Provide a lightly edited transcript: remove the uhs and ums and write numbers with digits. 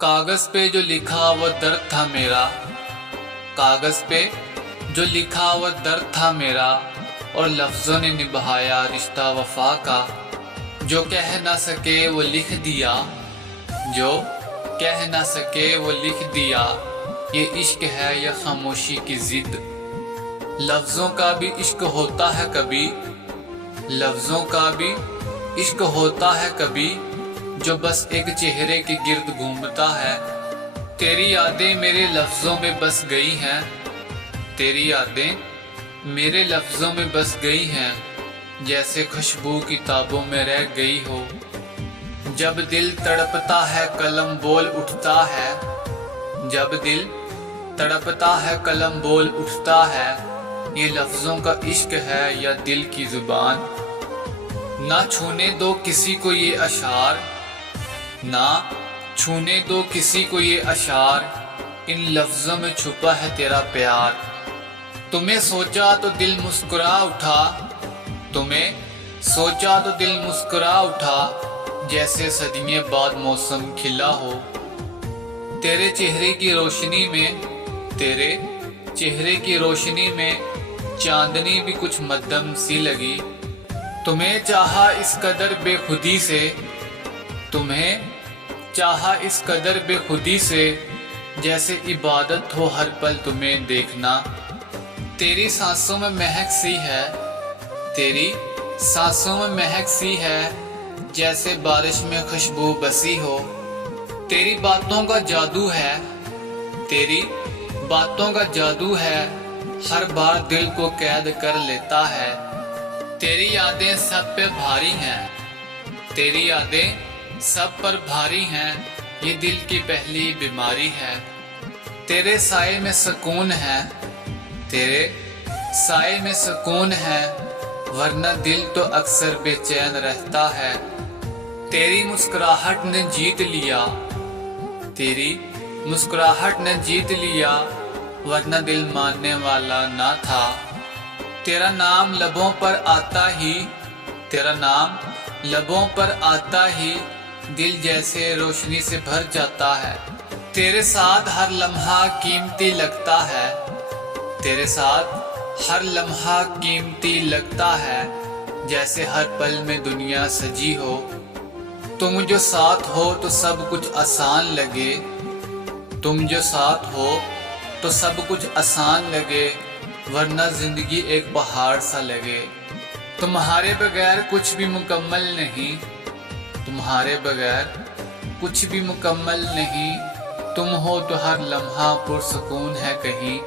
कागज पे जो लिखा वो दर्द था मेरा। कागज पे जो लिखा वो दर्द था मेरा, और लफ्ज़ों ने निभाया रिश्ता वफा का। जो कह ना सके वो लिख दिया, जो कह ना सके वो लिख दिया। ये इश्क है या खामोशी की जिद। लफ्ज़ों का भी इश्क होता है कभी, लफ्ज़ों का भी इश्क होता है कभी, जो बस एक चेहरे के गिर्द घूमता है। तेरी यादें मेरे लफ्ज़ों में बस गई हैं, तेरी यादें मेरे लफ्ज़ों में बस गई हैं, जैसे खुशबू किताबों में रह गई हो। जब दिल तड़पता है कलम बोल उठता है, जब दिल तड़पता है कलम बोल उठता है। ये लफ्ज़ों का इश्क है या दिल की ज़ुबान। ना छूने दो किसी को ये अशार, ना छूने दो किसी को ये अशार। इन लफ्ज़ों में छुपा है तेरा प्यार। तुम्हें सोचा तो दिल मुस्कुरा उठा, तुम्हें सोचा तो दिल मुस्कुरा उठा, जैसे सदियों बाद मौसम खिला हो। तेरे चेहरे की रोशनी में, तेरे चेहरे की रोशनी में चांदनी भी कुछ मध्यम सी लगी। तुम्हें चाहा इस कदर बेखुदी से, तुम्हें चाहा इस कदर बेखुदी से, जैसे इबादत हो हर पल तुम्हें देखना। तेरी सांसों में महक सी है, तेरी सांसों में महक सी है, जैसे बारिश में खुशबू बसी हो। तेरी बातों का जादू है, तेरी बातों का जादू है, हर बार दिल को कैद कर लेता है। तेरी यादें सब पे भारी हैं, तेरी यादें सब पर भारी हैं, ये दिल की पहली बीमारी है। तेरे साए में सुकून है, तेरे साए में सुकून है, वरना दिल तो अक्सर बेचैन रहता है। तेरी मुस्कुराहट ने जीत लिया, तेरी मुस्कुराहट ने जीत लिया, वरना दिल मानने वाला ना था। तेरा नाम लबों पर आता ही, तेरा नाम लबों पर आता ही, दिल जैसे रोशनी से भर जाता है। तेरे साथ हर लम्हा कीमती लगता है, तेरे साथ हर लम्हा कीमती लगता है, जैसे हर पल में दुनिया सजी हो। तुम जो साथ हो तो सब कुछ आसान लगे, तुम जो साथ हो तो सब कुछ आसान लगे, वरना जिंदगी एक पहाड़ सा लगे। तुम्हारे बगैर कुछ भी मुकम्मल नहीं, तुम्हारे बगैर कुछ भी मुकम्मल नहीं। तुम हो तो हर लम्हा पुरसुकून है कहीं।